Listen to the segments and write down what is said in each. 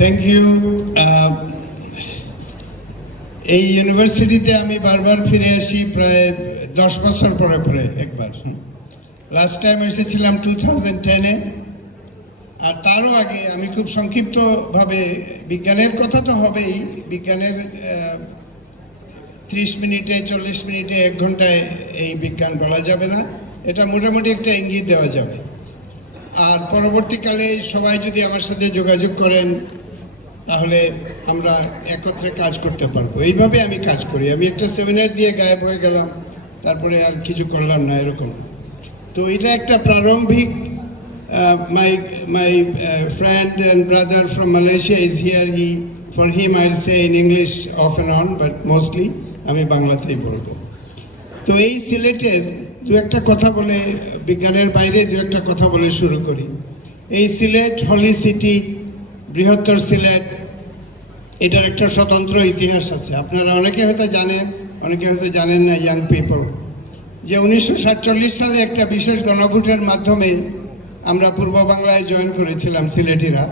Thank you. এই ইউনিভার্সিটিতে আমি বারবার ফিরে আসি প্রায় 10 বছর পরে পরে একবার। লাস্ট টাইম এসেছিলাম 2010-এ, আর তারও আগে আমি খুব সংক্ষিপ্তভাবে, বিজ্ঞানের কথা তো হবেই, বিজ্ঞানের 30 মিনিটে 40 মিনিটে 1 ঘন্টায় এই বিজ্ঞান বলা যাবে না, এটা মোটামুটি একটা ইঙ্গিত দেওয়া যাবে। আর পরবর্তীকালে সবাই যদি আমার সাথে যোগাযোগ করেন তাহলে আমরা একত্রে কাজ করতে পারবো। এইভাবে আমি কাজ করি। আমি একটা সেমিনার দিয়ে গায়েব হয়ে গেলাম, তারপরে আর কিছু করলাম না, এরকম। তো এটা একটা প্রারম্ভিক, my friend and brother from Malaysia is here. For him I'll say in English off and on, but mostly আমি বাংলাতেই বলবো। তো এই সিলেটের দু একটা কথা বলে, বিজ্ঞানের বাইরে দু একটা কথা বলে শুরু করি। এই সিলেট হলি সিটি, বৃহত্তর সিলেট, এটার একটা স্বতন্ত্র ইতিহাস আছে। আপনারা অনেকে হয়তো জানেন, অনেকে হয়তো জানেন না, ইয়াং পিপল, যে 1947 সালে একটা বিশেষ গণভোটের মাধ্যমে আমরা পূর্ব বাংলায় জয়েন করেছিলাম সিলেটিরা।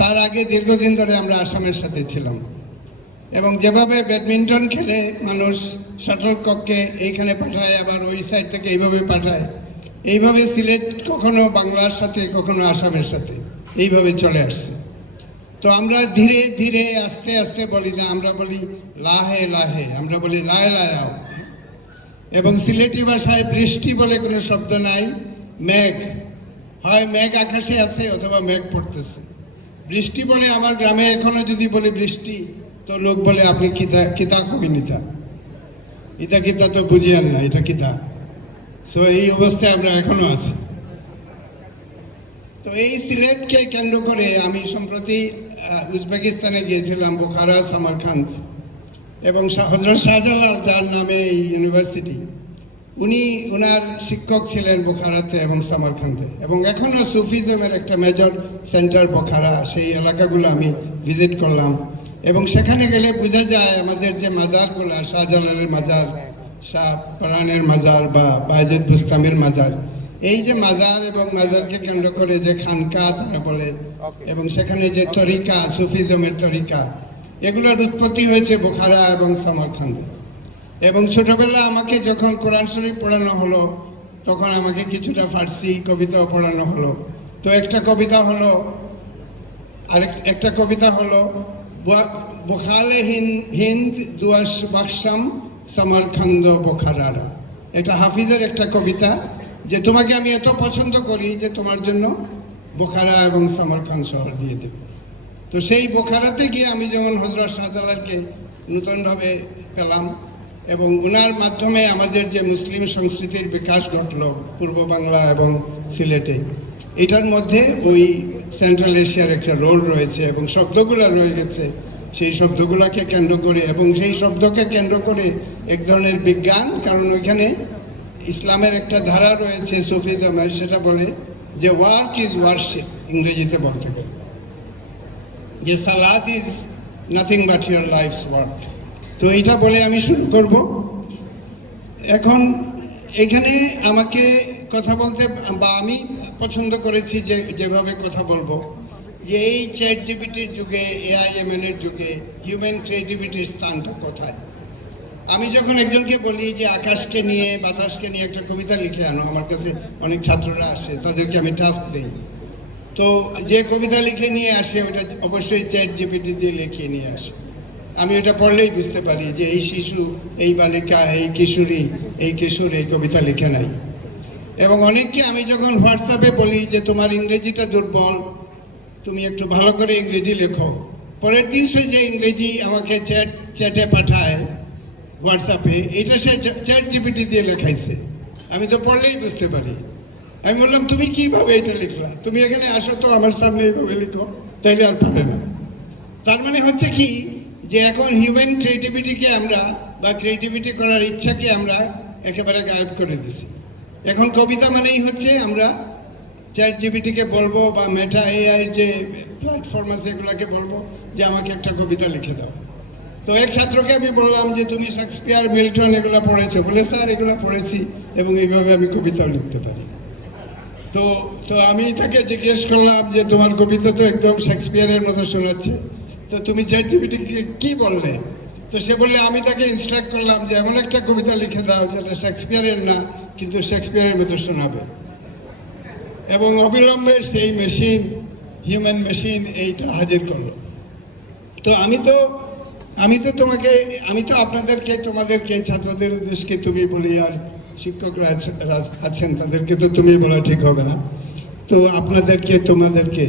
তার আগে দীর্ঘদিন ধরে আমরা আসামের সাথে ছিলাম। এবং যেভাবে ব্যাডমিন্টন খেলে মানুষ শাটল কককে এইখানে পাঠায়, আবার ওই সাইড থেকে এইভাবে পাঠায়, এইভাবে সিলেট কখনো বাংলার সাথে কখনো আসামের সাথে এইভাবে চলে আসছে। তো আমরা ধীরে ধীরে আস্তে আস্তে বলি না, আমরা বলি লাহে লাহে, আমরা বলি লায় লায়াও। এবং সিলেটি ভাষায় বৃষ্টি বলে কোনো শব্দ নাই, মেঘ, হয় মেঘ আকাশে আছে অথবা মেঘ পড়তেছে। বৃষ্টি বলে আমার গ্রামে এখনো যদি বলি বৃষ্টি, তো লোক বলে আপনি কিতা কবি নিতা, ইতা কিতা তো বুঝিয়ান না, এটা কিতা। সো এই অবস্থায় আমরা এখনো আছি। তো এই সিলেটকে কেন্দ্র করে আমি সম্প্রতি উজবেকিস্তানে গিয়েছিলাম, বোখারা, সামারখান্দ, এবং হযরত শাহজালাল, যার নামে এই ইউনিভার্সিটি, উনি ওনার শিক্ষক ছিলেন বোখারাতে এবং সামারখান্দে, এবং এখনও সুফিজমের একটা মেজর সেন্টার বোখারা, সেই এলাকাগুলো আমি ভিজিট করলাম। এবং সেখানে গেলে বোঝা যায় আমাদের যে মাজারগুলো, শাহজালালের মাজার, শাহ পরানের মাজার বা বায়েজিদ বুস্তামির মাজার, এই যে মাজার এবং মাজারকে কেন্দ্র করে যে খানকা তারা বলে, এবং সেখানে যে তরিকা, সুফিজমের তরিকা, এগুলোর উৎপত্তি হয়েছে বোখারা এবং সামারখান্দে। এবং ছোটবেলা আমাকে যখন কোরআন শরীফ পড়ানো হলো, তখন আমাকে কিছুটা ফার্সি কবিতাও পড়ানো হলো। তো একটা কবিতা হলো, একটা কবিতা হলো বোখালে হিন্দ দুয়াশ বাকসাম সামারখান্দ বোখারারা। এটা হাফিজের একটা কবিতা, যে তোমাকে আমি এত পছন্দ করি যে তোমার জন্য বোখারা এবং সামারখান্দ শহর দিয়ে দেব। তো সেই বোখারাতে গিয়ে আমি যেমন হযরত শাহজালালকে নতুনভাবে পেলাম, এবং ওনার মাধ্যমে আমাদের যে মুসলিম সংস্কৃতির বিকাশ ঘটল পূর্ব বাংলা এবং সিলেটে, এটার মধ্যে ওই সেন্ট্রাল এশিয়ার একটা রোল রয়েছে এবং শব্দগুলো রয়ে গেছে। সেই শব্দগুলোকে কেন্দ্র করে, এবং সেই শব্দকে কেন্দ্র করে এক ধরনের বিজ্ঞান, কারণ ওইখানে ইসলামের একটা ধারা রয়েছে সুফিজমের, সেটা বলে যে ওয়ার্ক ইজ ওয়ারশিপ, ইংরেজিতে বলতে গেলে, যে সালাত is nothing but your life's work. তো এইটা বলে আমি শুরু করব। এখন এখানে আমাকে কথা বলতে, বা আমি পছন্দ করেছি যে যেভাবে কথা বলবো, যে এই চ্যাট জিপিটির যুগে, AIML এর যুগে হিউম্যান ক্রিয়েটিভিটির স্থানটা কোথায়। আমি যখন একজনকে বলি যে আকাশকে নিয়ে, বাতাসকে নিয়ে একটা কবিতা লিখে আনো, আমার কাছে অনেক ছাত্ররা আসে, তাদেরকে আমি টাস্ক দিই। তো যে কবিতা লিখে নিয়ে আসে ওটা অবশ্যই চ্যাট জিপিটি দিয়ে লিখিয়ে নিয়ে আসে। আমি এটা পড়লেই বুঝতে পারি যে এই শিশু, এই বালিকা, এই কিশোরী, এই কিশোর এই কবিতা লিখে নাই। এবং অনেককে আমি যখন হোয়াটসঅ্যাপে বলি যে তোমার ইংরেজিটা দুর্বল, তুমি একটু ভালো করে ইংরেজি লেখো, পরের দিন সে যে ইংরেজি আমাকে চ্যাটে পাঠায় হোয়াটসঅ্যাপে, এটা সে চ্যাট জিপিটি দিয়ে লেখাইছে। আমি তো পড়লেই বুঝতে পারি। আমি বললাম তুমি কিভাবে এটা লিখলা, তুমি এখানে আসো তো আমার সামনে এইভাবে লিখো, তাইলে আর পারে না। তার মানে হচ্ছে কি, যে এখন হিউম্যান ক্রিয়েটিভিটিকে আমরা, বা ক্রিয়েটিভিটি করার ইচ্ছাকে আমরা একেবারে গায়েব করে দিছি। এখন কবিতা মানেই হচ্ছে আমরা চ্যাট জিপিটিকে বলবো, বা মেটা AI যে প্ল্যাটফর্ম আছে এগুলাকে বলবো যে আমাকে একটা কবিতা লিখে দাও। তো এক ছাত্রকে আমি বললাম যে তুমি শেক্সপিয়ার, মিল্টন এগুলো পড়েছো? বলে স্যার এগুলো পড়েছি, এবং এইভাবে আমি কবিতাও লিখতে পারি। তো তো আমি তাকে জিজ্ঞেস করলাম যে তোমার কবিতা তো একদম শেক্সপিয়ারের মতো শোনাচ্ছে, তো তুমি চ্যাটজিপিটিকে কি বললে? তো সে বললে, আমি তাকে ইনস্ট্রাক্ট করলাম যে এমন একটা কবিতা লিখে দাও যেটা শেক্সপিয়ারের না কিন্তু শেক্সপিয়ারের মতো শোনাবে, এবং অবিলম্বে সেই মেশিন, হিউম্যান মেশিন, এইটা হাজির করলো। তো আমি তো আপনাদেরকে, তোমাদেরকে, ছাত্রদের দেশকে তুমি বলি, আর শিক্ষকরা আছেন তাদেরকে তো তুমি বলা ঠিক হবে না। তো আপনাদেরকে, তোমাদেরকে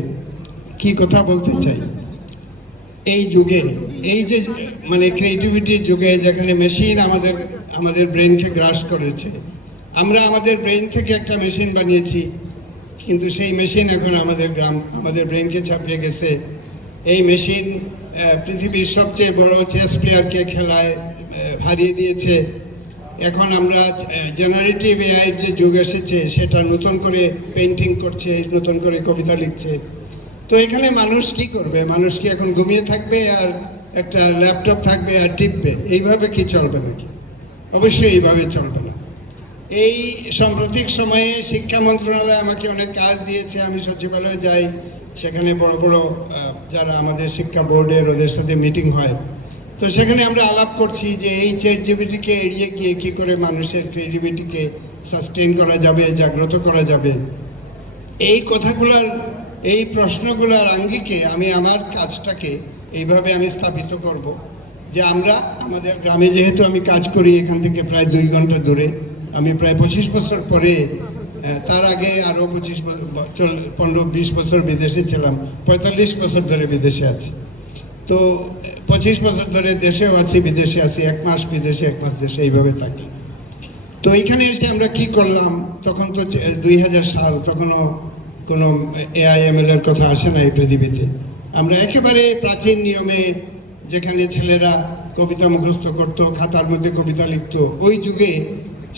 কি কথা বলতে চাই, এই যুগে, এই যে মানে ক্রিয়েটিভিটির যুগে, যেখানে মেশিন আমাদের ব্রেনকে গ্রাস করেছে, আমরা আমাদের ব্রেন থেকে একটা মেশিন বানিয়েছি, কিন্তু সেই মেশিন এখন আমাদের ব্রেনকে ছাপিয়ে গেছে। এই মেশিন পৃথিবীর সবচেয়ে বড় চেস প্লেয়ারকে খেলায় হারিয়ে দিয়েছে। এখন আমরা জেনারেটিভ এআইয়ের যে যুগ এসেছে, সেটা নতুন করে পেন্টিং করছে, নতুন করে কবিতা লিখছে। তো এখানে মানুষ কি করবে? মানুষ কি এখন ঘুমিয়ে থাকবে আর একটা ল্যাপটপ থাকবে আর টিপবে? এইভাবে কি চলবে নাকি? অবশ্যই এইভাবে চলবে না। এই সাম্প্রতিক সময়ে শিক্ষা মন্ত্রণালয় আমাকে অনেক কাজ দিয়েছে, আমি সচিবালয়ে যাই, সেখানে বড় বড় যারা আমাদের শিক্ষা বোর্ডের, ওদের সাথে মিটিং হয়। তো সেখানে আমরা আলাপ করছি যে এই চ্যাটজিপিটিকে এড়িয়ে গিয়ে কী করে মানুষের ক্রিয়েটিভিটিকে সাস্টেইন করা যাবে, জাগ্রত করা যাবে। এই কথাগুলোর, এই প্রশ্নগুলোর আঙ্গিকে আমি আমার কাজটাকে এইভাবে আমি স্থাপিত করব যে আমরা আমাদের গ্রামে, যেহেতু আমি কাজ করি এখান থেকে প্রায় 2 ঘন্টা দূরে, আমি প্রায় 25 বছর পরে, তার আগে আরও 15-20 বছর বিদেশে ছিলাম, 45 বছর ধরে বিদেশে আছি। তো 25 বছর ধরে দেশেও আছি, বিদেশে আছি, 1 মাস বিদেশে 1 মাস দেশে, এইভাবে থাকি। তো এইখানে এসে আমরা কি করলাম, তখন তো 2000 সাল, তখনও কোনো AIML এর কথা আসে না এই পৃথিবীতে। আমরা একেবারে প্রাচীন নিয়মে, যেখানে ছেলেরা কবিতা মুখস্থ করতো, খাতার মধ্যে কবিতা লিখতো, ওই যুগে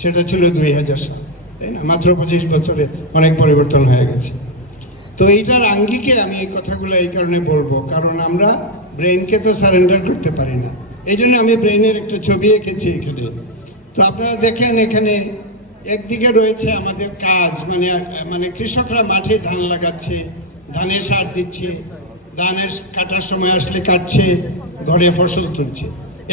সেটা ছিল 2000 সাল, তাই না? মাত্র 25 বছরে অনেক পরিবর্তন হয়ে গেছে। তো এইটার আঙ্গিকে আমি এই কথাগুলো এই কারণে বলবো, কারণ আমরা ব্রেনকে তো সারেন্ডার করতে পারি না। এই জন্য আমি ব্রেনের একটা ছবি এঁকেছি এখানে। তো আপনারা দেখেন, এখানে একদিকে রয়েছে আমাদের কাজ, মানে কৃষকরা মাঠে ধান লাগাচ্ছে, ধানে সার দিচ্ছে, ধানের কাটার সময় আসলে কাটছে, ঘরে ফসল তুলছে।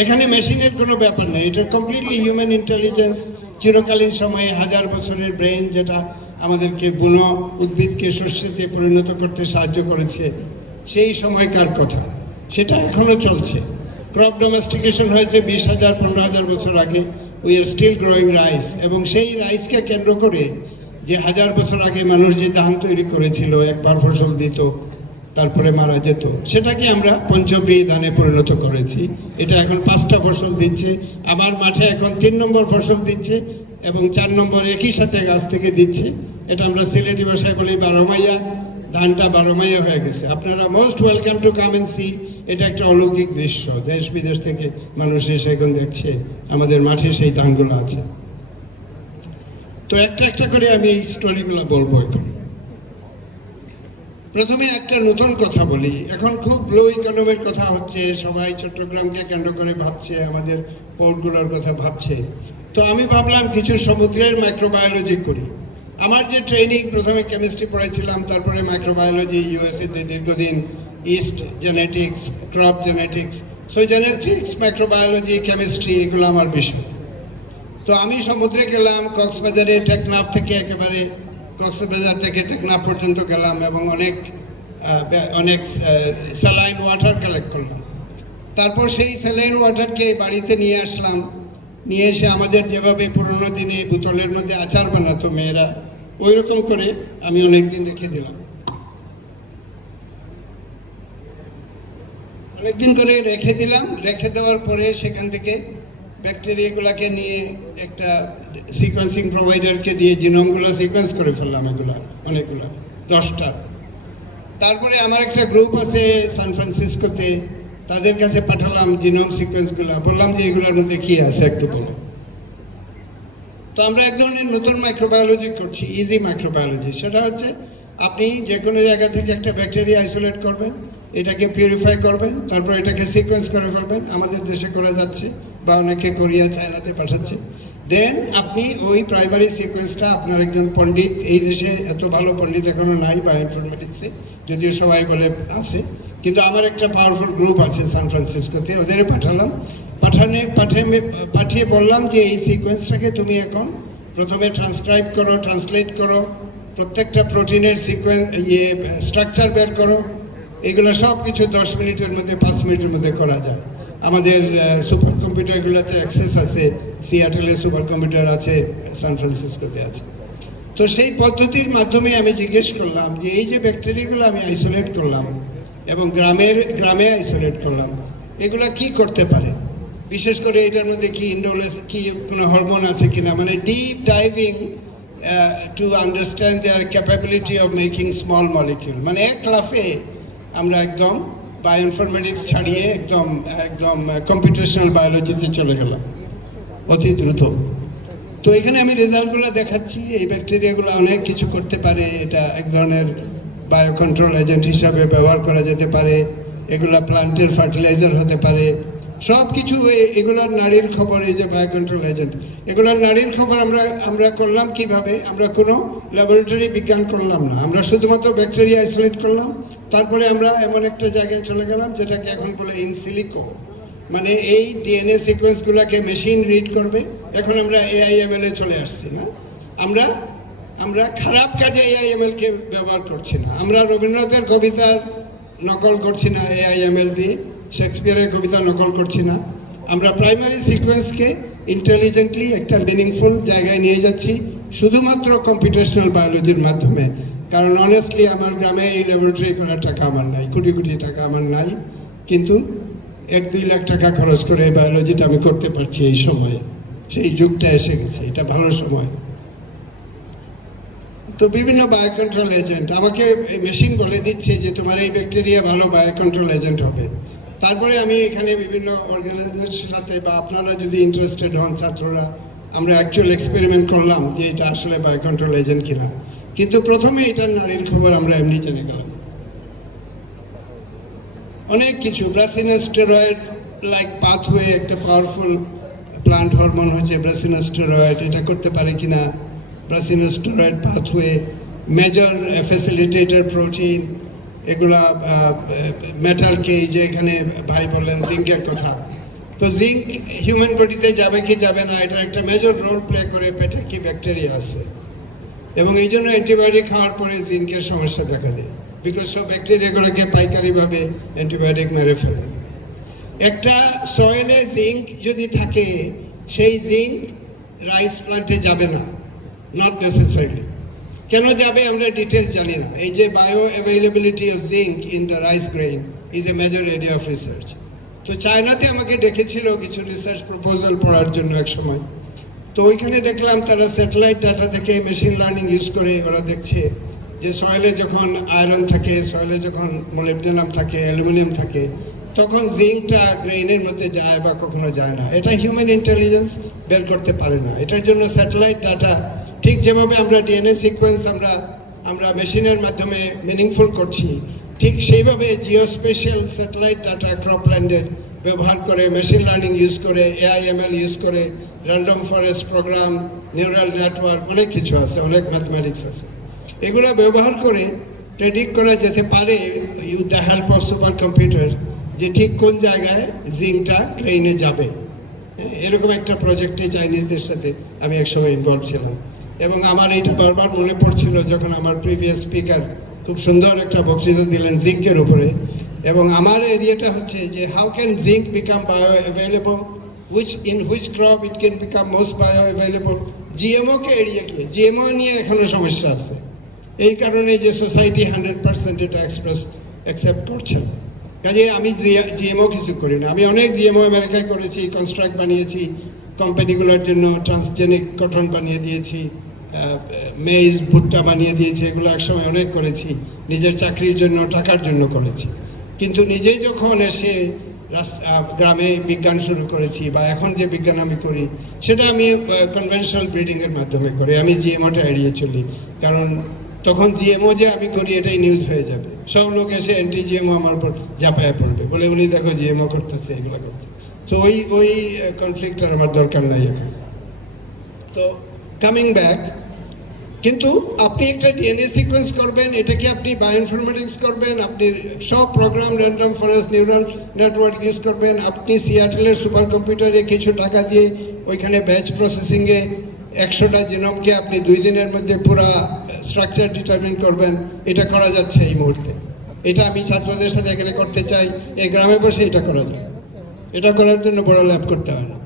এখানে মেশিনের কোনো ব্যাপার নেই, এটা কমপ্লিটলি হিউম্যান ইন্টেলিজেন্স, চিরকালীন সময়ে 1000 বছরের ব্রেন, যেটা আমাদেরকে বুনো উদ্ভিদকে শস্যতে পরিণত করতে সাহায্য করেছে, সেই সময়কার কথা, সেটা এখনো চলছে। ক্রপ ডোমেস্টিকেশন হয়েছে 20,000-15,000 বছর আগে। We are still growing rice, এবং সেই রাইসকে কেন্দ্র করে যে 1000 বছর আগে মানুষ যে ধান তৈরি করেছিল, একবার ফসল দিত তারপরে মারা যেত, সেটাকে আমরা পঞ্চব্রী ধানে পরিণত করেছি। এটা এখন 5টা ফসল দিচ্ছে, আমার মাঠে এখন 3 নম্বর ফসল দিচ্ছে, এবং 4 নম্বর একই সাথে গাছ থেকে দিচ্ছে। এটা আমরা সিলেটি ভাষায় বলি 12 মাইয়া, ধানটা 12 মাইয়া হয়ে গেছে। আপনারা most welcome to come and see. এটা একটা অলৌকিক দৃশ্য, দেশ বিদেশ থেকে মানুষ এসে এখন দেখছে আমাদের মাঠে সেই ধানগুলো আছে। তো একটা করে আমি এই স্টোরিগুলো বলবো। এখন প্রথমে একটা নতুন কথা বলি। এখন খুব লো ইকোনমির কথা হচ্ছে, সবাই চট্টগ্রামকে কেন্দ্র করে ভাবছে, আমাদের পোর্টগুলোর কথা ভাবছে। তো আমি ভাবলাম কিছু সমুদ্রের মাইক্রোবায়োলজি করি। আমার যে ট্রেনিং, প্রথমে কেমিস্ট্রি পড়েছিলাম, তারপরে মাইক্রোবায়োলজি, ইউএসএতে দীর্ঘদিন, east genetics, crop genetics, so genetics, microbiology, chemistry, এগুলো আমার বিষয়। তো আমি সমুদ্রে গেলাম, কক্সবাজারে টেকনাফ থেকে, একেবারে কক্সবাজার থেকে টেকনাফ পর্যন্ত গেলাম, এবং অনেক স্যালাইন ওয়াটার কালেক্ট করলাম। তারপর সেই স্যালাইন ওয়াটারকে বাড়িতে নিয়ে আসলাম, নিয়ে এসে আমাদের যেভাবে পুরোনো দিনে বোতলের মধ্যে আচার বানাতো মেয়েরা, ওই রকম করে আমি অনেকদিন রেখে দিলাম। অনেকদিন করে রেখে দেওয়ার পরে সেখান থেকে ব্যাকটেরিয়াগুলোকে নিয়ে একটা সিকোয়েন্সিং প্রোভাইডারকে দিয়ে জিনোমগুলো সিকোয়েন্স করে ফেললাম, এগুলো অনেকগুলো, 10টা। তারপরে আমার একটা গ্রুপ আছে সান ফ্রান্সিসকোতে, তাদের কাছে পাঠালাম জিনোম সিকোয়েন্সগুলো, বললাম যে এগুলোর মধ্যে কি আছে একটু বলো। তো আমরা এক ধরনের নতুন মাইক্রোবায়োলজি করছি, ইজি মাইক্রোবায়োলজি। সেটা হচ্ছে আপনি যে কোনো জায়গা থেকে একটা ব্যাকটেরিয়া আইসোলেট করবেন, এটাকে পিউরিফাই করবেন, তারপর এটাকে সিকোয়েন্স করে ফেলবেন। আমাদের দেশে করা যাচ্ছে, বা অনেকে কোরিয়া, চায়নাতে পাঠাচ্ছে। দেন আপনি ওই প্রাইমারি সিকোয়েন্সটা আপনার একজন পণ্ডিত, এই দেশে এত ভালো পণ্ডিত এখনো নাই বায়োইনফরমেটিক্সে, যদিও সবাই বলে আছে, কিন্তু আমার একটা পাওয়ারফুল গ্রুপ আছে সান ফ্রান্সিসকোতে, ওদের পাঠালাম। পাঠিয়ে বললাম যে এই সিকোয়েন্সটাকে তুমি এখন প্রথমে ট্রান্সক্রাইব করো, ট্রান্সলেট করো, প্রত্যেকটা প্রোটিনের সিকোয়েন্স স্ট্রাকচার বের করো। এগুলো সব কিছু 10 মিনিটের মধ্যে 5 মিনিটের মধ্যে করা যায়। আমাদের সুপার কম্পিউটারগুলোতে অ্যাক্সেস আছে, সিয়াটেলে সুপার কম্পিউটার আছে, সান ফ্রান্সিসকোতে আছে। তো সেই পদ্ধতির মাধ্যমে আমি জিজ্ঞেস করলাম যে এই যে ব্যাকটেরিয়াগুলো আমি আইসোলেট করলাম এবং গ্রামে আইসোলেট করলাম, এগুলা কি করতে পারে, বিশেষ করে এটার মধ্যে কি ইন্ডোলেস কি কোনো হরমোন আছে কিনা, মানে deep diving to understand their capability of making small molecule. মানে এক লাফে আমরা একদম বায়োইনফরমেটিক্স ছাড়িয়ে একদম কম্পিউটেশনাল বায়োলজিতে চলে গেলাম অতি দ্রুত। তো এখানে আমি রেজাল্টগুলো দেখাচ্ছি। এই ব্যাকটেরিয়াগুলো অনেক কিছু করতে পারে, এটা এক ধরনের বায়ো কন্ট্রোল এজেন্ট হিসাবে ব্যবহার করা যেতে পারে, এগুলা প্লান্টের ফার্টিলাইজার হতে পারে, সব কিছু। এগুলোর নাড়ির খবর, এই যে বায়ো কন্ট্রোল এজেন্ট, এগুলোর নাড়ির খবর আমরা করলাম কিভাবে? আমরা কোনো ল্যাবরেটরি বিজ্ঞান করলাম না, আমরা শুধুমাত্র ব্যাকটেরিয়া আইসোলেট করলাম। তারপরে আমরা এমন একটা জায়গায় চলে গেলাম যেটাকে এখন বলে ইন সিলিকো, মানে এই ডিএনএ সিকোয়েন্সগুলোকে মেশিন রিড করবে। এখন আমরা AIML এ চলে আসছি না, আমরা খারাপ কাজে AIML কে ব্যবহার করছি না। আমরা রবীন্দ্রনাথের কবিতার নকল করছি না AIML দিয়ে, শেক্সপিয়ারের কবিতা নকল করছি না। আমরা প্রাইমারি সিকোয়েন্সকে ইন্টেলিজেন্টলি একটা মিনিংফুল জায়গায় নিয়ে যাচ্ছি শুধুমাত্র কম্পিউটেশনাল বায়োলজির মাধ্যমে। কারণ অনেস্টলি আমার গ্রামে এই ল্যাবরেটরি করার টাকা আমার নাই, কোটি কোটি টাকা আমার নাই, কিন্তু 1-2 লাখ টাকা খরচ করে এই বায়োলজিটা আমি করতে পারছি এই সময়ে। সেই যুগটা এসে গেছে, এটা ভালো সময়। তো বিভিন্ন বায়োকন্ট্রোল এজেন্ট আমাকে মেশিন বলে দিচ্ছে যে তোমার এই ব্যাকটেরিয়া ভালো বায়োকন্ট্রোল এজেন্ট হবে। তারপরে আমি এখানে বিভিন্ন অর্গানাইজেশনের সাথে, বা আপনারা যদি ইন্টারেস্টেড হন ছাত্ররা, আমরা অ্যাকচুয়াল এক্সপেরিমেন্ট করলাম যে এটা আসলে বায়োকন্ট্রোল এজেন্ট কিনা। কিন্তু প্রথমে এটার নাড়ির খবর আমরা এমনি জেনে গেলাম। অনেক কিছু, ব্রাসিনাস স্টেরয়েড লাইক পাথওয়ে, একটা পাওয়ারফুল প্লান্ট হরমোন হচ্ছে ব্রাসিনাস স্টেরয়েড, এটা করতে পারে কিনা। Brassinosteroid pathway, major facilitator protein, এগুলা মেটালকে, এই যে এখানে ভাই বললেন জিঙ্কের কথা, তো জিঙ্ক হিউম্যান বডিতে যাবে কি যাবে না, এটা একটা মেজর রোল প্লে করে পেটে কি ব্যাকটেরিয়া আছে। এবং এই জন্য অ্যান্টিবায়োটিক খাওয়ার পরে জিঙ্কের সমস্যা দেখা দেয়, বিকজ সব ব্যাকটেরিয়াগুলোকে পাইকারিভাবে অ্যান্টিবায়োটিক মেরে ফেলে। একটা সয়েলে জিঙ্ক যদি থাকে, সেই জিঙ্ক রাইস প্লান্টে যাবে না, নট নেসেসারিলি। কেন যাবে আমরা ডিটেলস জানি না। এই যে bio availability of zinc in the rice grain is a major area of research. তো চায়নাতে আমাকে ডেকেছিল কিছু রিসার্চ প্রপোজাল পড়ার জন্য এক সময়। তো ওইখানে দেখলাম তারা স্যাটেলাইট ডাটা থেকে মেশিন লার্নিং ইউজ করে ওরা দেখছে যে সয়েলে যখন আয়রন থাকে, সয়েলে যখন মোলিবডেনাম থাকে, অ্যালুমিনিয়াম থাকে, তখন জিঙ্কটা গ্রেইনের মধ্যে যায় বা কখনো যায় না। এটা হিউম্যান ইন্টেলিজেন্স বের করতে পারে না। এটার জন্য স্যাটেলাইট ডাটা, ঠিক যেভাবে আমরা ডিএনএ সিকোয়েন্স আমরা মেশিনের মাধ্যমে মিনিংফুল করছি, ঠিক সেইভাবে জিওস্পেশাল স্যাটেলাইট ডাটা ক্রপল্যান্ডের ব্যবহার করে, মেশিন লার্নিং ইউজ করে, AIML ইউজ করে, random forest program, neural network, অনেক কিছু আছে, অনেক ম্যাথমেটিক্স আছে। এগুলো ব্যবহার করে প্রেডিক্ট করা যেতে পারে with the help of super computer যে ঠিক কোন জায়গায় জিঙ্কটা গ্রেইনে যাবে। এরকম একটা প্রজেক্টে চাইনিজদের সাথে আমি একসময় ইনভলভ ছিলাম। এবং আমার এইটা বারবার মনে পড়ছিল যখন আমার প্রিভিয়াস স্পিকার খুব সুন্দর একটা বক্তৃতা দিলেন জিঙ্কের উপরে। এবং আমার এরিয়াটা হচ্ছে যে how can zinc become bio available, in which crop it can become most bioavailable. GMO কে এড়িয়ে গিয়ে, GMO নিয়ে এখনো সমস্যা আছে। এই কারণে যে সোসাইটি 100% এটা অ্যাকসেপ্ট করছে। কাজে আমি GMO কিছু করি না। আমি অনেক GMO আমেরিকায় করেছি, কনস্ট্রাক্ট বানিয়েছি, কোম্পানিগুলোর জন্য ট্রান্সজেনিক কটন বানিয়ে দিয়েছি, মেইজ ভুট্টা বানিয়ে দিয়েছি, এগুলো একসময় অনেক করেছি, নিজের চাকরির জন্য, টাকার জন্য করেছি। কিন্তু নিজেই যখন এসে গ্রামে বিজ্ঞান শুরু করেছি, বা এখন যে বিজ্ঞান আমি করি সেটা আমি কনভেনশনাল ব্রিডিংয়ের মাধ্যমে করি। আমি GMOটা এড়িয়ে চলি, কারণ তখন GMO যে আমি করি এটাই নিউজ হয়ে যাবে, সব লোক এসে অ্যান্টি GMO আমার উপর ঝাঁপায় পড়বে, বলে উনি দেখো GMO করতেছে, এগুলো করছে। তো ওই কনফ্লিক্ট আর আমার দরকার নাই এখন। তো কামিং ব্যাক, কিন্তু আপনি একটা ডিএনএ সিকোয়েন্স করবেন, এটাকে আপনি বায়োইনফরমেটিক্স করবেন, আপনি সব program random forest neural network use করবেন, আপনি সিয়াটেলের সুপার কম্পিউটারে কিছু টাকা দিয়ে ওইখানে ব্যাচ প্রসেসিংয়ে 100টা জিনোমকে আপনি 2 দিনের মধ্যে পুরা স্ট্রাকচার ডিটারমিন করবেন। এটা করা যাচ্ছে এই মুহূর্তে। এটা আমি ছাত্রদের সাথে এখানে করতে চাই, এই গ্রামে বসে এটা করা যায়। এটা করার জন্য বড় ল্যাব করতে হয় না।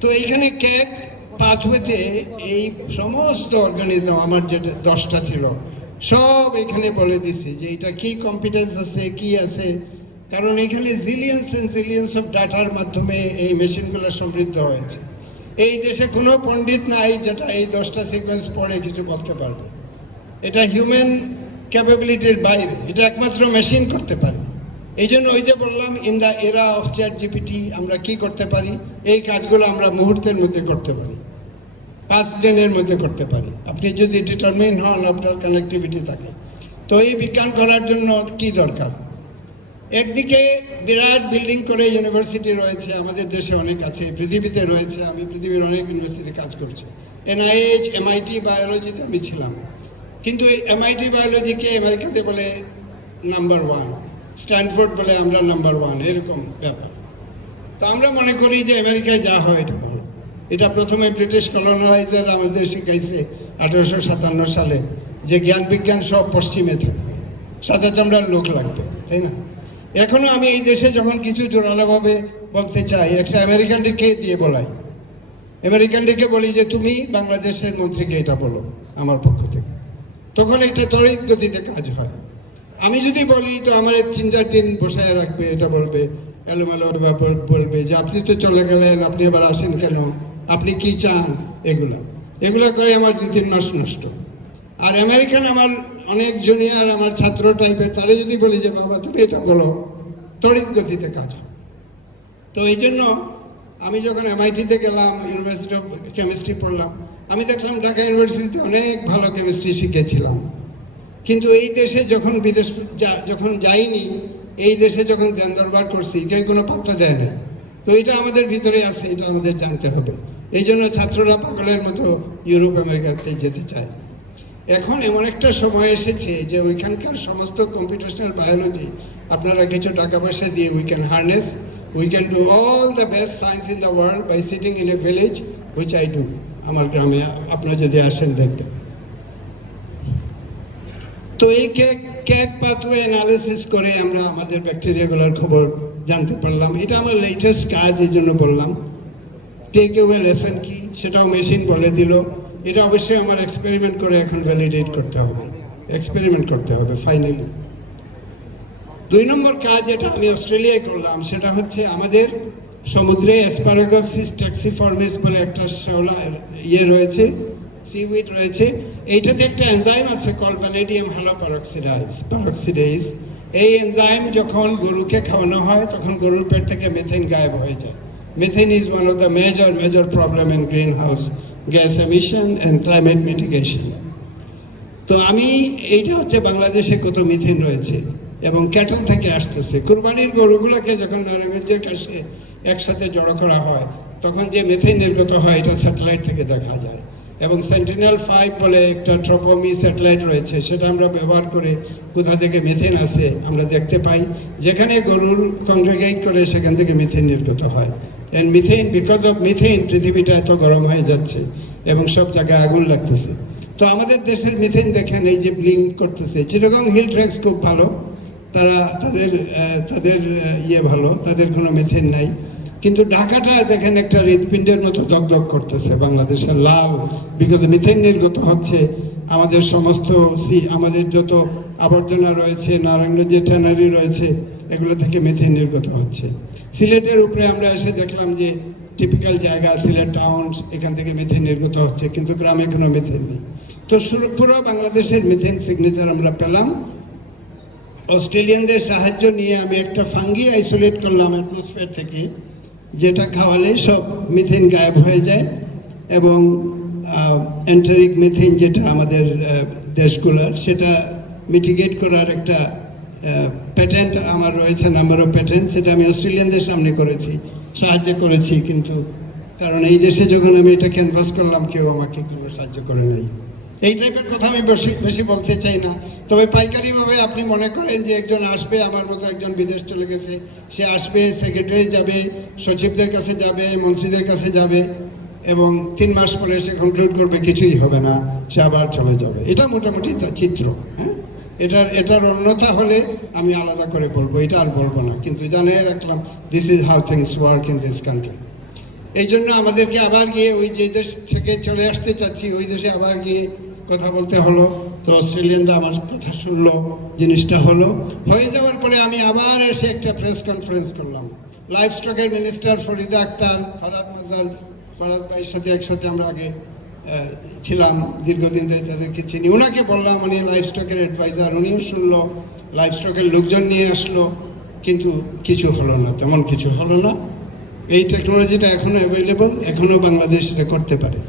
তো এইখানে ক্যাক পাথওয়েতে এই সমস্ত অর্গানিজম আমার যেটা 10টা ছিল সব এখানে বলে দিছি যে এটা কি কম্পিটেন্স আছে, কি আছে। কারণ এখানে জিলিয়ন্স এন্ড জিলিয়ন্স অফ ডাটার মাধ্যমে এই মেশিনগুলো সমৃদ্ধ হয়েছে। এই দেশে কোনো পণ্ডিত নাই যেটা এই 10টা সিকোয়েন্স পড়ে কিছু বলতে পারবে। এটা হিউম্যান ক্যাপাবিলিটির বাইরে, এটা একমাত্র মেশিন করতে পারে। এই জন্য ওই যে বললাম, ইন দ্য এরা অফ চ্যাট জিপিটি আমরা কি করতে পারি, এই কাজগুলো আমরা মুহূর্তের মধ্যে করতে পারি, 5 দিনের মধ্যে করতে পারি, আপনি যদি ডিটারমিন হন, আপনার কানেক্টিভিটি থাকে। তো এই বিজ্ঞান করার জন্য কি দরকার? একদিকে বিরাট বিল্ডিং করে ইউনিভার্সিটি রয়েছে, আমাদের দেশে অনেক আছে, পৃথিবীতে রয়েছে। আমি পৃথিবীর অনেক ইউনিভার্সিটিতে কাজ করছি। NIH, MIT বায়োলজিতে আমি ছিলাম, কিন্তু MIT বায়োলজিকে আমেরিকাতে বলে নাম্বার 1, স্ট্যানফোর্ড বলে আমরা নাম্বার 1, এরকম ব্যাপার। তো আমরা মনে করি যে আমেরিকায় যা হয় এটা ভালো। এটা প্রথমে ব্রিটিশ কলোনাইজার আমাদের শিখাইছে 1857 সালে যে জ্ঞান বিজ্ঞান সব পশ্চিমে থাকবে, সাদা চামড়ার লোক লাগবে, তাই না? এখনো আমি এই দেশে যখন কিছু জোরালোভাবে বলতে চাই, একটা আমেরিকানকে দিয়ে বলাই, আমেরিকানকে বলি যে তুমি বাংলাদেশের মন্ত্রীকে এটা বলো আমার পক্ষ থেকে, তখন একটা তড়িৎ গতিতে কাজ হয়। আমি যদি বলি তো আমার 3-4 দিন বসায় রাখবে, এটা বলবে এলোমেলো বলবে যে আপনি তো চলে গেলেন, আপনি আবার আসেন কেন, আপনি কি চান, এগুলা করে আমার 2-3 মাস নষ্ট। আর আমেরিকান আমার অনেক জুনিয়র আমার ছাত্র টাইপের, তারা যদি বলি যে বাবা তুমি এটা বলো, তড়িৎ গতিতে কাজ হয়। তো এই জন্য আমি যখন MIT-তে গেলাম, ইউনিভার্সিটি অফ কেমিস্ট্রি পড়লাম, আমি দেখলাম ঢাকা ইউনিভার্সিটিতে অনেক ভালো কেমিস্ট্রি শিখেছিলাম। কিন্তু এই দেশে যখন যখন যাইনি, এই দেশে যখন ধ্যান দরবার করছি, কেউ কোনো পাত্তা দেয় না। তো এটা আমাদের ভিতরে আছে, এটা আমাদের জানতে হবে। এই জন্য ছাত্ররা পাগলের মতো ইউরোপ আমেরিকাতে যেতে চায়। এখন এমন একটা সময় এসেছে যে ওইখানকার সমস্ত কম্পিউটেশনাল বায়োলজি আপনারা কিছু টাকা পয়সা দিয়ে we can harness, we can do all the best science in the world by sitting in a village, which I do. আমার গ্রামে আপনারা যদি আসেন দেখবেন। তো এই ক্যাক পাথওয়ে অ্যানালিসিস করে আমরা আমাদের ব্যাকটেরিয়াগুলোর খবর জানতে পারলাম। এটা আমার লেটেস্ট কাজ, এই জন্য বললাম। টেক অ্যাওয়ে লেসন কি সেটাও মেশিন বলে দিল। এটা অবশ্যই আমার এক্সপেরিমেন্ট করে এখন ভ্যালিডেট করতে হবে, এক্সপেরিমেন্ট করতে হবে ফাইনালি। 2 নম্বর কাজ যেটা আমি অস্ট্রেলিয়ায় করলাম, সেটা হচ্ছে আমাদের সমুদ্রে অ্যাসপারাগাসিস ট্যাক্সিফর্মিস বলে একটা শ্যাওলা রয়েছে, সিউইড রয়েছে। এইটাতে একটা এনজাইম আছে কল ভ্যানাডিয়াম হ্যালোপারক্সিডেজ। এই এনজাইম যখন গরুকে খাওয়ানো হয় তখন গরুর পেট থেকে মেথেন গায়েব হয়ে যায়। Methane is one of the major problem in green house gas emission and climate mitigation. তো আমি এইটা হচ্ছে বাংলাদেশে কত মিথেন রয়েছে এবং ক্যাটল থেকে আসতেছে। কুরবানির গরুগুলোকে যখন নারায়ণগঞ্জের কাছে একসাথে জড়ো করা হয় তখন যে মিথেন নির্গত হয় এটা স্যাটেলাইট থেকে দেখা যায়। এবং সেন্টিনেল-5 বলে একটা ট্রপোমি স্যাটেলাইট রয়েছে, সেটা আমরা ব্যবহার করে কোথা থেকে মিথেন আসে আমরা দেখতে পাই। যেখানে গরুর কংগ্রেগেট করে সেখান থেকে মিথেন নির্গত হয়। And methane, because of methane পৃথিবীটা এত গরম হয়ে যাচ্ছে এবং সব জায়গায় আগুন লাগতেছে। তো আমাদের দেশের মিথেন দেখেন এই যে ব্লিঙ্ক করতেছে। চিটাগং হিল ট্র্যাক্স খুব ভালো, তারা তাদের ভালো, তাদের কোনো মিথেন নাই। কিন্তু ঢাকাটা দেখেন একটা হৃৎপিণ্ডের মতো দগদগ করতেছে, বাংলাদেশের লাল, বিকজ মিথেন নির্গত হচ্ছে। আমাদের সমস্ত আমাদের যত আবর্জনা রয়েছে, নারায়ণগঞ্জে ট্যানারি রয়েছে, এগুলো থেকে মিথেন নির্গত হচ্ছে। সিলেটের উপরে আমরা এসে দেখলাম যে টিপিক্যাল জায়গা সিলেট টাউন, এখান থেকে মিথেন নির্গত হচ্ছে, কিন্তু গ্রামে কোনো মিথেন নেই। তো পুরো বাংলাদেশের মিথেন সিগনেচার আমরা পেলাম। অস্ট্রেলিয়ানদের সাহায্য নিয়ে আমি একটা ফাঙ্গি আইসোলেট করলাম অ্যাটমসফিয়ার থেকে, যেটা খাওয়ালে সব মিথেন গায়েব হয়ে যায়। এবং এন্টারিক মিথেন যেটা আমাদের দেশগুলোর, সেটা মিটিগেট করার একটা প্যাটেন্ট আমার রয়েছে, নাম্বার অফ প্যাটেন্ট, সেটা আমি অস্ট্রেলিয়ানদের সামনে করেছি, সাহায্য করেছি, কিন্তু কারণ এই দেশে যখন আমি এটা ক্যানভাস করলাম কেউ আমাকে কোনো সাহায্য করে নাই। এই টাইপের কথা আমি বেশি বেশি বলতে চাই না। তবে পাইকারিভাবে আপনি মনে করেন যে একজন আসবে, আমার মতো একজন বিদেশ চলে গেছে, সে আসবে, সেক্রেটারি যাবে, সচিবদের কাছে যাবে, মন্ত্রীদের কাছে যাবে, এবং 3 মাস পরে সে কনক্লুড করবে কিছুই হবে না, সে আবার চলে যাবে। এটা মোটামুটি তার চিত্র। হ্যাঁ, এটার অন্যতা হলে আমি আলাদা করে বলবো, এটা আর বলবো না, কিন্তু জানিয়ে রাখলাম this is how things work in this country. এই জন্য আমাদেরকে আবার গিয়ে ওই যে দেশ থেকে চলে আসতে চাচ্ছি ওই দেশে আবার গিয়ে কথা বলতে হলো। তো অস্ট্রেলিয়ানরা আমার কথা শুনলো, জিনিসটা হলো, হয়ে যাওয়ার পরে আমি আবার এসে একটা প্রেস কনফারেন্স করলাম। লাইফ স্টকের মিনিস্টার ফরিদা আক্তার, ফারাদ মাজার, ফারাদ ভাইয়ের সাথে একসাথে আমরা আগে ছিলাম, দীর্ঘদিন ধরে তাদেরকে চিনি। ওনাকে বললাম, উনি লাইফ স্টকের অ্যাডভাইজার, উনিও শুনলো, লাইফ স্টকের লোকজন নিয়ে আসলো, কিন্তু কিছু হলো না, তেমন কিছু হলো না। এই টেকনোলজিটা এখনো অ্যাভেলেবল, এখনো বাংলাদেশ এটা করতে পারে।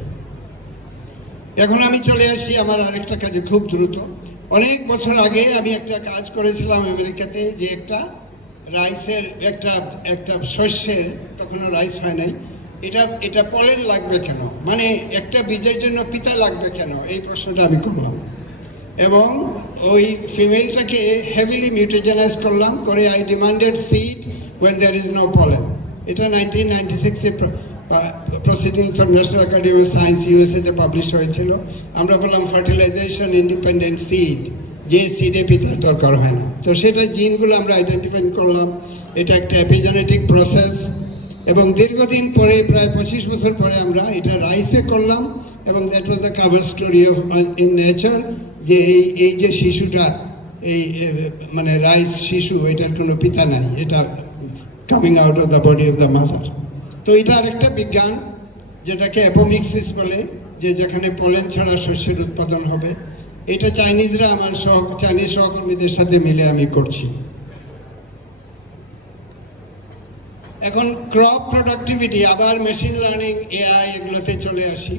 এখন আমি চলে আসি আমার আরেকটা কাজে খুব দ্রুত। অনেক বছর আগে আমি একটা কাজ করেছিলাম আমেরিকাতে, যে একটা রাইসের একটা শস্যের, তখনও রাইস হয় নাই, এটা পলেন লাগবে কেন, মানে একটা বীজের জন্য পিতা লাগবে কেন, এই প্রশ্নটা আমি করলাম। এবং ওই ফিমেলটাকে হেভিলি মিউটেজেনাইজ করলাম, করে I demanded seed when there is no pollen. এটা 1996-এ proceeding for national academy of science ইউএসএতে পাবলিশ হয়েছিল। আমরা বললাম ফার্টিলাইজেশন ইন্ডিপেন্ডেন্ট সিড, যে সিডে পিতার দরকার হয় না। তো সেটা জিনগুলো আমরা আইডেন্টিফাই করলাম, এটা একটা এপিজেনেটিক প্রসেস। এবং দীর্ঘদিন পরে, প্রায় 25 বছর পরে আমরা এটা রাইসে করলাম, এবং that was the cover story of in nature, যে এই যে শিশুটা, এই মানে রাইস শিশু, এটার কোনো পিতা নাই, এটা coming out of the body of the mother. তো এটা আরেকটা বিজ্ঞান, যেটাকে অ্যাপোমিক্সিস বলে, যে যেখানে পলেন ছাড়া শস্যের উৎপাদন হবে। এটা চাইনিজরা, আমার চাইনিজ সহকর্মীদের সাথে মিলে আমি করছি। এখন ক্রপ প্রোডাক্টিভিটি, আবার মেশিন লার্নিং, এআই, এগুলোতে চলে আসি।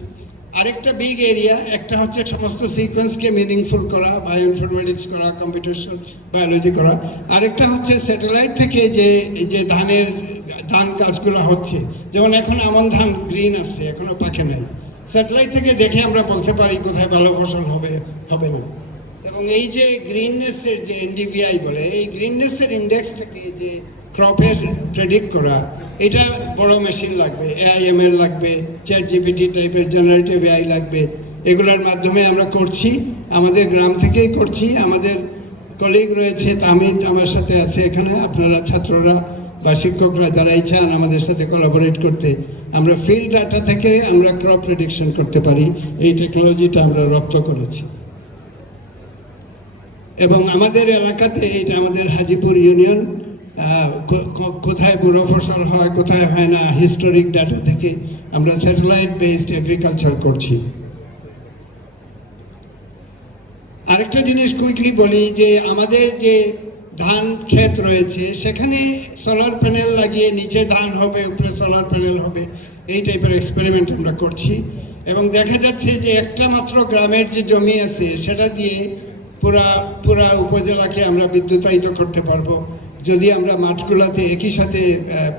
আরেকটা বিগ এরিয়া, একটা হচ্ছে সমস্ত সিকোয়েন্সকে মিনিংফুল করা, বায়োইনফরমেটিক্স করা, কম্পিউটেশনাল বায়োলজি করা। আরেকটা হচ্ছে স্যাটেলাইট থেকে যে ধান গাছগুলো হচ্ছে, যেমন এখন আমন ধান গ্রিন আছে, এখনো পাকে নাই, স্যাটেলাইট থেকে দেখে আমরা বলতে পারি কোথায় ভালো ফসল হবে না। এবং এই যে গ্রিননেসের যে এনডিভিআই বলে, এই গ্রিননেসের ইন্ডেক্স থেকে যে ক্রপের প্রেডিক্ট করা, এটা বড় মেশিন লাগবে, এআইএমএল লাগবে, চ্যাটজিপিটি টাইপের জেনারেটিভ এআই লাগবে। এগুলোর মাধ্যমে আমরা করছি, আমাদের গ্রাম থেকেই করছি। আমাদের কলিগ রয়েছে, তামিদ আমার সাথে আছে এখানে, আপনারা ছাত্ররা বা শিক্ষকরা যারাই চান আমাদের সাথে কোলাবোরেট করতে, আমরা ফিল্ড ডাটা থেকে আমরা ক্রপ প্রেডিকশন করতে পারি। এই টেকনোলজিটা আমরা রপ্ত করেছি। এবং আমাদের এলাকাতে, এটা আমাদের হাজিপুর ইউনিয়ন, কোথায় বুড়ো ফসল হয়, কোথায় হয় না, হিস্টোরিক ডাটা থেকে আমরা স্যাটেলাইট বেসড এগ্রিকালচার করছি। আরেকটা জিনিস কুইকলি বলি, যে আমাদের যে ধান ক্ষেত রয়েছে, সেখানে সোলার প্যানেল লাগিয়ে নিচে ধান হবে, উপরে সোলার প্যানেল হবে, এই টাইপের এক্সপেরিমেন্ট আমরা করছি। এবং দেখা যাচ্ছে যে একটা মাত্র গ্রামের যে জমি আছে, সেটা দিয়ে পুরা উপজেলাকে আমরা বিদ্যুতায়িত করতে পারবো, যদি আমরা মাঠগুলোতে একই সাথে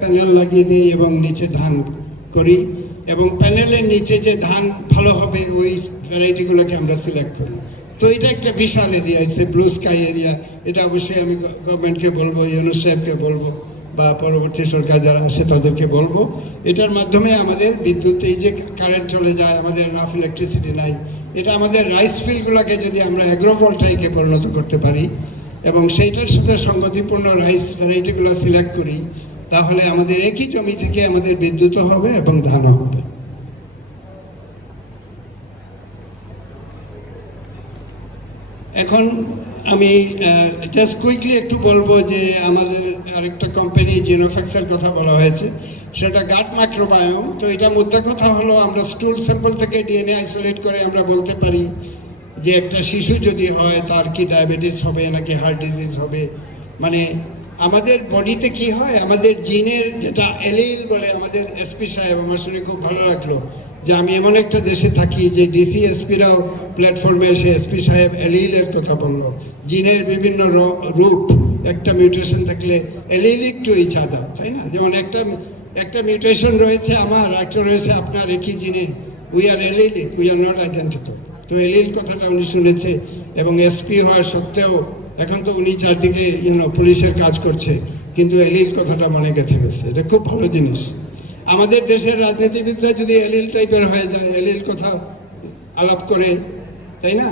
প্যানেল লাগিয়ে দিই এবং নিচে ধান করি, এবং প্যানেলের নিচে যে ধান ভালো হবে ওই ভ্যারাইটিগুলোকে আমরা সিলেক্ট করি। তো এটা একটা বিশাল area, it's a blue sky area. এটা অবশ্যই আমি গভর্নমেন্টকে বলবো, ইউনুস সাহেবকে বলবো, বা পরবর্তী সরকার যারা আসে তাদেরকে বলবো। এটার মাধ্যমে আমাদের বিদ্যুৎ, এই যে কারেন্ট চলে যায়, আমাদের এনাফ ইলেকট্রিসিটি নাই, এটা আমাদের রাইস ফিল্ডগুলোকে যদি আমরা অ্যাগ্রোভোল্টাইকে পরিণত করতে পারি এবং সেইটার সাথে সঙ্গতিপূর্ণ রাইস ভ্যারাইটিগুলো সিলেক্ট করি, তাহলে আমাদের একই জমি থেকে আমাদের বিদ্যুৎও হবে এবং ধানও হবে। এখন আমি জাস্ট কুইকলি একটু বলবো যে আমাদের আরেকটা কোম্পানি জিনোফ্যাক্সের কথা বলা হয়েছে, সেটা গাট মাইক্রোবায়োম। তো এটা মুদ্রা কথা হলো, আমরা স্টুল স্যাম্পল থেকে ডিএনএ আইসোলেট করে আমরা বলতে পারি যে একটা শিশু যদি হয় তার কি ডায়াবেটিস হবে নাকি হার্ট ডিজিজ হবে। মানে আমাদের বডিতে কি হয়, আমাদের জিনের যেটা এলিল বলে, আমাদের এসপি সাহেব, আমার শুনে খুব ভালো লাগলো যে আমি এমন একটা দেশে থাকি যে ডিসি এসপিরাও প্ল্যাটফর্মে এসে এসপি সাহেব এলিলের কথা বললো। জিনের বিভিন্ন রূপ, একটা মিউটেশন থাকলে এলিলিক টু ইচ আদার, তাই না? যেমন একটা মিউটেশন রয়েছে আমার, একটা রয়েছে আপনার, একই জিনে। We are allelic, we are not identical. তো এলিল কথাটা উনি শুনেছে, এবং এসপি হওয়ার সত্ত্বেও এখন তো উনি চারদিকে পুলিশের কাজ করছে, কিন্তু এলিল কথাটা মনে গেঁথে গেছে। এটা খুব ভালো জিনিস। আমাদের দেশের রাজনীতিবিদরা যদি এলিল টাইপের হয়ে যায়, এলিল কথা আলাপ করে, তাই না,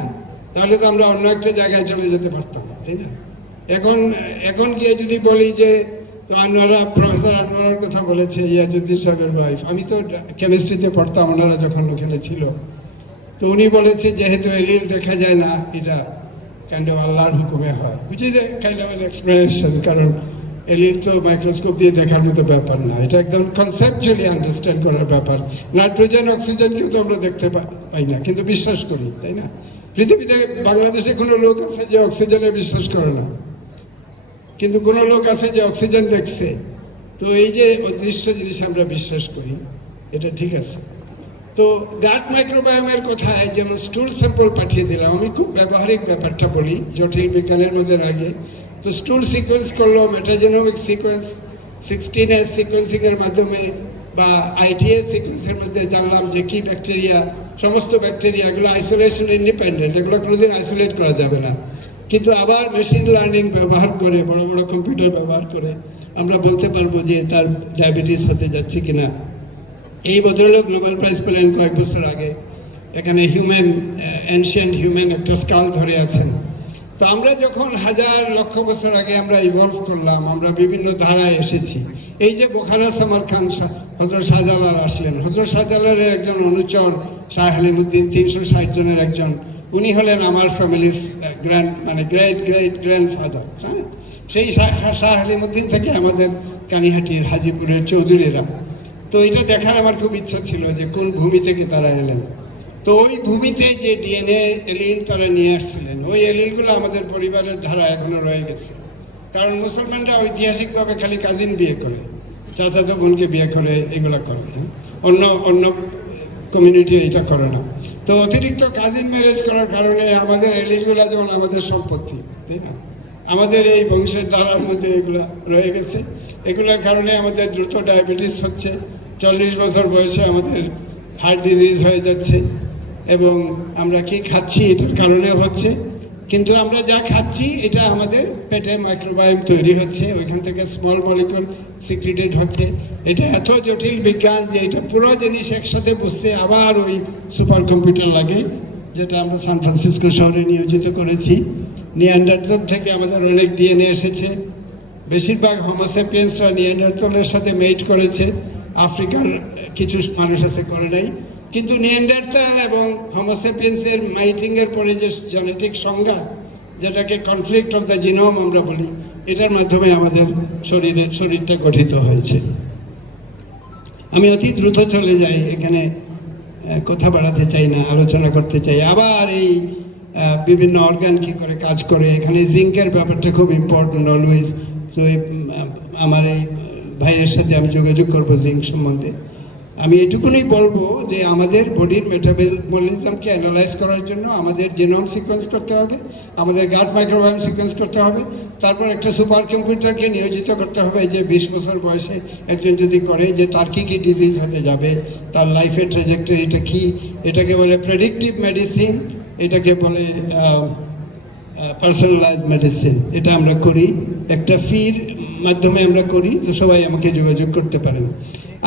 তাহলে তো আমরা অন্য একটা জায়গায় চলে যেতে পারতাম, তাই না? এখন গিয়ে যদি বলি যে তো আনোয়ারা, প্রফেসর আনোয়ারার কথা বলেছে, ইয়াজুদ্দিন সাহেবের ওয়াইফ, আমি তো কেমিস্ট্রিতে পড়তাম ওনারা যখন ওখানে ছিল, তো উনি বলেছে যেহেতু এলিল দেখা যায় না, এটা কাইন্ড অফ আল্লাহর হুকুমে হয়, which is a kind of an explanation. কারণ এলিল তো মাইক্রোস্কোপ দিয়ে দেখার মতো ব্যাপার না, এটা একদম কনসেপচুয়ালি আন্ডারস্ট্যান্ড করার ব্যাপার। নাইট্রোজেন, অক্সিজেনকেও তো আমরা দেখতে পাই না, কিন্তু বিশ্বাস করি, তাই না? পৃথিবীতে বাংলাদেশে কোনো লোক আছে যে অক্সিজেনে বিশ্বাস করে না, কিন্তু কোনো লোক আছে যে অক্সিজেন দেখছে। তো এই যে অদৃশ্য জিনিস আমরা বিশ্বাস করি, এটা ঠিক আছে। তো গাট মাইক্রোবায়োমের কথায় যেমন স্টুল স্যাম্পল পাঠিয়ে দিলাম, আমি খুব ব্যবহারিক ব্যাপারটা বলি, জটিল বিজ্ঞানের মধ্যে আগে। তো স্টুল সিকোয়েন্স করলো, মেটাজেনোমিক সিকোয়েন্স, 16S সিকোয়েন্সিংয়ের মাধ্যমে বা ITS সিকোয়েন্সের মধ্যে জানলাম যে কি ব্যাকটেরিয়া, সমস্ত ব্যাকটেরিয়া, এগুলো আইসোলেশন ইন্ডিপেন্ডেন্ট, এগুলো কোনোদিন আইসোলেট করা যাবে না। কিন্তু আবার মেশিন লার্নিং ব্যবহার করে, বড় বড় কম্পিউটার ব্যবহার করে আমরা বলতে পারবো যে তার ডায়াবেটিস হতে যাচ্ছে কিনা। এই ভদ্রলোক নোবেল প্রাইজ পেলেন কয়েক বছর আগে। এখানে এনশিয়েন্ট হিউম্যান একটা স্কাল ধরে আছেন। তো আমরা যখন হাজার লক্ষ বছর আগে আমরা ইভলভ করলাম, আমরা বিভিন্ন ধারায় এসেছি। এই যে বোখারা সামারখান হযরত শাহজালাল আসলেন, হযরত শাহজালালের একজন অনুচর শাহ হালিমউদ্দিন, 360 জনের একজন, উনি হলেন আমার ফ্যামিলির গ্রেট গ্রেট গ্র্যান্ডফাদার। হ্যাঁ, সেই শাহ হালিমউদ্দিন থেকে আমাদের কানিহাটির হাজিপুরের চৌধুরীরা। তো এটা দেখার আমার খুব ইচ্ছা ছিল যে কোন ভূমি থেকে তারা এলেন। তো ওই ভূমিতে যে ডিএনএ এলিল তারা নিয়ে আসছিলেন, ওই এলিলগুলো আমাদের পরিবারের ধারা এখনো রয়ে গেছে। কারণ মুসলমানরা ঐতিহাসিকভাবে খালি কাজিন বিয়ে করে, চাচাতো বোনকে বিয়ে করে, এগুলো করে। অন্য কমিউনিটি এটা করে না। তো অতিরিক্ত কাজিন ম্যারেজ করার কারণে আমাদের এলিলগুলো যেমন আমাদের সম্পত্তি, তাই না, আমাদের এই বংশের ধারার মধ্যে এগুলা রয়ে গেছে। এগুলোর কারণে আমাদের দ্রুত ডায়াবেটিস হচ্ছে, 40 বছর বয়সে আমাদের হার্ট ডিজিজ হয়ে যাচ্ছে, এবং আমরা কি খাচ্ছি এটার কারণে হচ্ছে। কিন্তু আমরা যা খাচ্ছি এটা আমাদের পেটে মাইক্রোবায়োম তৈরি হচ্ছে, ওইখান থেকে স্মল মলিকিউল সিক্রেটেড হচ্ছে। এটা এত জটিল বিজ্ঞান যে এটা পুরো জিনিস একসাথে বুঝতে আবার ওই সুপার কম্পিউটার লাগে, যেটা আমরা সান ফ্রান্সিসকো শহরে নিয়োজিত করেছি। নিয়ান্ডারটাল থেকে আমাদের অনেক ডিএনএ এসেছে। বেশিরভাগ হোমোসেপিয়েন্সরা নিয়ান্ডারটালের সাথে মেট করেছে, আফ্রিকার কিছু মানুষ আছে করে নাই। কিন্তু নিয়ান্ডারটাল এবং হোমোসেপিয়েন্সের মাইটিংয়ের পরে যে জেনেটিক সংজ্ঞা, যেটাকে কনফ্লিক্ট অফ দ্য জিনোম আমরা বলি, এটার মাধ্যমে আমাদের শরীরটা গঠিত হয়েছে। আমি অতি দ্রুত চলে যাই, এখানে কথা বাড়াতে চাই না, আলোচনা করতে চাই। আবার এই বিভিন্ন অর্গান কী করে কাজ করে, এখানে জিঙ্কের ব্যাপারটা খুব ইম্পর্টেন্ট অলওয়েজ। তো আমার এই ভাইয়ের সাথে আমি যোগাযোগ করবো জিঙ্ক সম্বন্ধে। আমি এটুকুনি বলবো যে আমাদের বডির মেটাবলিজমকে অ্যানালাইজ করার জন্য আমাদের জিনোম সিকোয়েন্স করতে হবে, আমাদের গাট মাইক্রোবায়োম সিকোয়েন্স করতে হবে, তারপর একটা সুপার কম্পিউটারকে নিয়োজিত করতে হবে যে 20 বছর বয়সে একজন যদি করে যে তার কী কী ডিজিজ হতে যাবে, তার লাইফের ট্র্যাজেক্টরিটা কী, এটাকে বলে প্রেডিক্টিভ মেডিসিন, এটাকে বলে পার্সোনালাইজ মেডিসিন। এটা আমরা করি, একটা ফির মাধ্যমে আমরা করি। তো সবাই আমাকে যোগাযোগ করতে পারেন।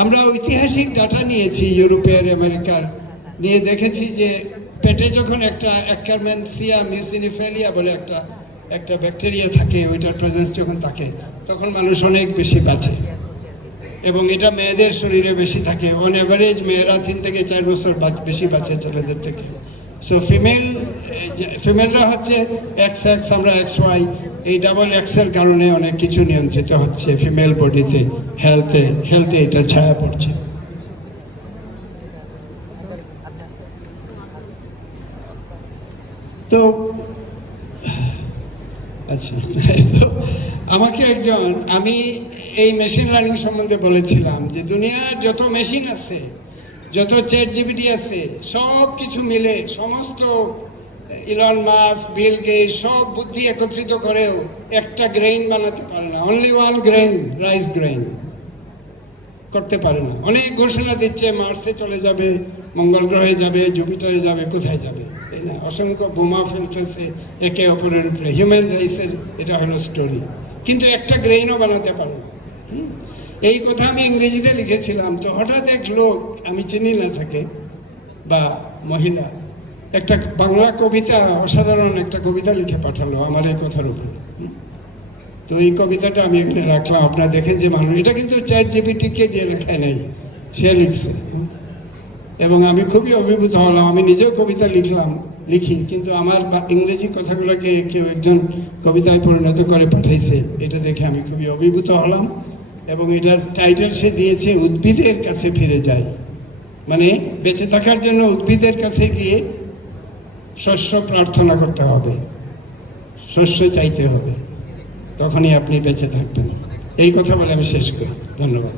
আমরা ঐতিহাসিক ডাটা নিয়েছি ইউরোপের, আমেরিকার, নিয়ে দেখেছি যে পেটে যখন একটা অ্যাকারমেন্সিয়া মিউসিনিফেলিয়া বলে একটা ব্যাকটেরিয়া থাকে, ওইটার প্রেজেন্স যখন থাকে তখন মানুষ অনেক বেশি বাঁচে, এবং এটা মেয়েদের শরীরে বেশি থাকে। অন অ্যাভারেজ মেয়েরা 3 থেকে 4 বছর বেশি বাঁচে ছেলেদের থেকে। সো ফিমেলরা হচ্ছে XX, আমরা XY, এই ডাবল এক্সের কারণে অনেক কিছু নিয়ন্ত্রিত হচ্ছে ফিমেল বডিতে, হেলথে এটার ছায়া পড়ছে। তো আচ্ছা, তো আমাকে আমি এই মেশিন লার্নিং সম্বন্ধে বলেছিলাম যে দুনিয়ার যত মেশিন আছে, যত চ্যাটজিপিটি আছে, সব কিছু মিলে, সমস্ত ইলন মাস্ক, বিল গেটস সব বুদ্ধি একত্রিত করেও একটা গ্রেইন বানাতে পারে না। Only one grain, rice grain. করতে পারে না। অনেক ঘোষণা দিচ্ছে, মার্সে চলে যাবে, মঙ্গল গ্রহে যাবে, জুপিটারে যাবে, কোথায় যাবে, তাই না? অসংখ্য বোমা ফেলতেছে একে অপরের উপরে, হিউম্যান রাইটসের এটা হলো স্টোরি, কিন্তু একটা গ্রেইনও বানাতে পারে না। এই কথা আমি ইংরেজিতে লিখেছিলাম। তো হঠাৎ এক লোক, আমি চিনি না থাকে, বা মহিলা, একটা বাংলা কবিতা, অসাধারণ একটা কবিতা লিখে পাঠালো আমার এই কথার উপরে। তো এই কবিতাটা আমি এখানে রাখলাম, আপনারা দেখেন যে মানুষ, এটা কিন্তু ChatGPT-কে দিয়ে লেখায় নাই, সে লিখছে। এবং আমি খুবই অভিভূত হলাম। আমি নিজেও কবিতা লিখি, কিন্তু আমার ইংরেজি কথাগুলোকে কেউ একজন কবিতায় পরিণত করে পাঠাইছে, এটা দেখে আমি খুবই অভিভূত হলাম। এবং এটার টাইটেল সে দিয়েছে উদ্ভিদের কাছে ফিরে যায়, মানে বেঁচে থাকার জন্য উদ্ভিদের কাছে গিয়ে শস্য প্রার্থনা করতে হবে, শস্য চাইতে হবে, তখনই আপনি বেঁচে থাকবেন। এই কথা বলে আমি শেষ করি। ধন্যবাদ।